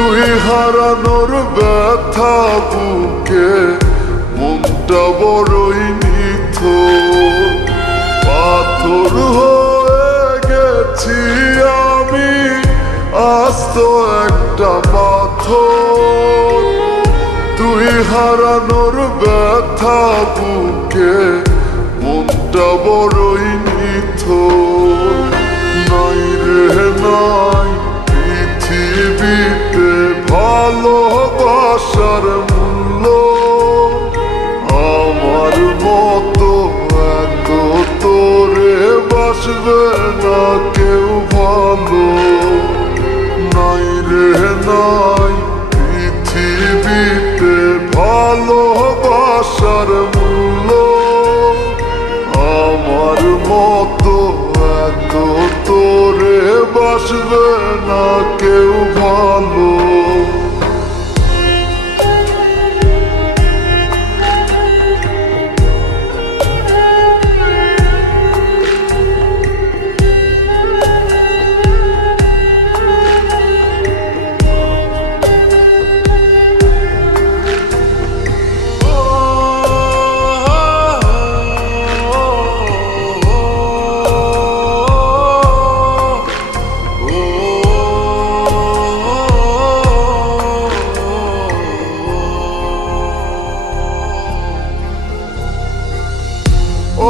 তুই হারানোর ব্যথা বুকে মনটা বড়ই নিথর। পাথর হয়ে গেছি আমি আস্ত একটা পাথর। তুই হারানোর ব্যথা বুকে মনটা বড়ই নিথর। নাই রে নাই পৃথিবীতে ভালোবাসার মূল্য আমার মতো এত তোরে বাসবে না কেউ ভালো। নাই রে নাই পৃথিবীতে ভালোবাসার মূল্য আমার মতো এত তোরে বাসবে না কেউ ভালো।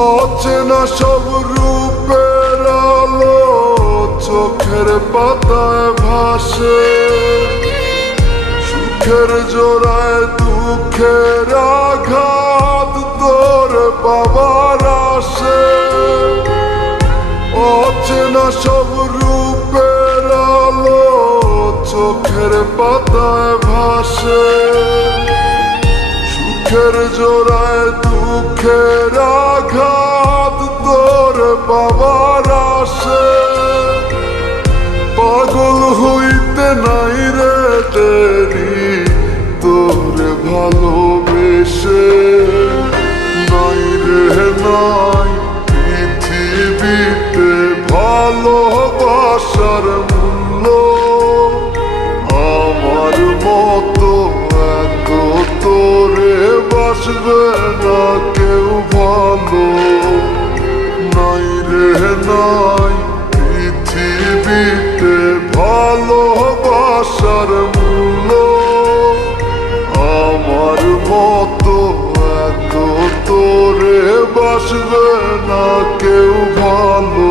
অচেনা সব রূপের আলো চোখের পাতায় ভাসে। সুখের জোড়ায় দুঃখের আঘাত তোর পাবার আসে। অচেনা সব রূপের আলো চোখের পাতায় ভাসে। সুখের জোড়ায় দুঃখের আঘাত তোর পাবার আসে। পাগল হইতে নাই রে দেরি তোর ভালোবেসে। নাই রে নাই পৃথিবীতে ভালোবাসার মূল্য আমার মতো এত তোরে বাসবে না কেউ ভালো। নাই রে নাই পৃথিবীতে ভালোবাসার মূল্য আমার মতো এত তোরে বাসবে না কেউ ভালো।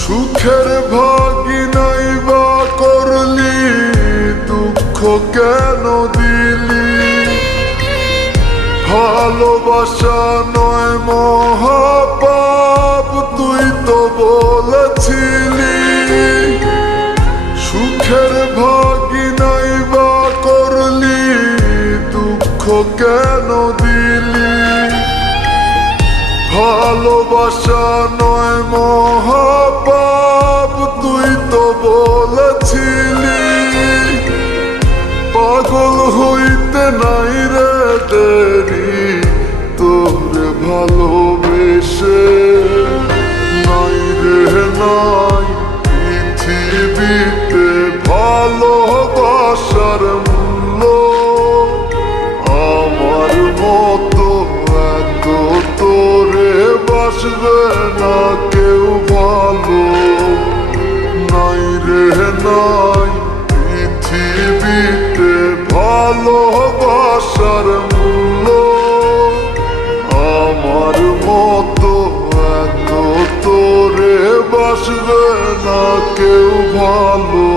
সুখের ভাগি নাই বা করলি দুঃখ কেন দিলি। ভালোবাসা নয় মহাপাপ তুই তো বলেছিলি। সুখের ভাগি নাই বা করলি দুঃখ কেন দিলি। ভালোবাসা নয় মহাপাপ তুই তো বলেছিলি। পাগল হইতে নাই রে দেরি তোর ভালোবেসে। নাই রে নাই পৃথিবীতে ভালোবাসার মূল্য আমার মতো এত তোরে বাসবে না কেউ ভালো। নাই রে নাই পৃথিবীতে ভালোবাসার মূল্য আমার মতো এত তোরে বাসবে না কেউ ভালো।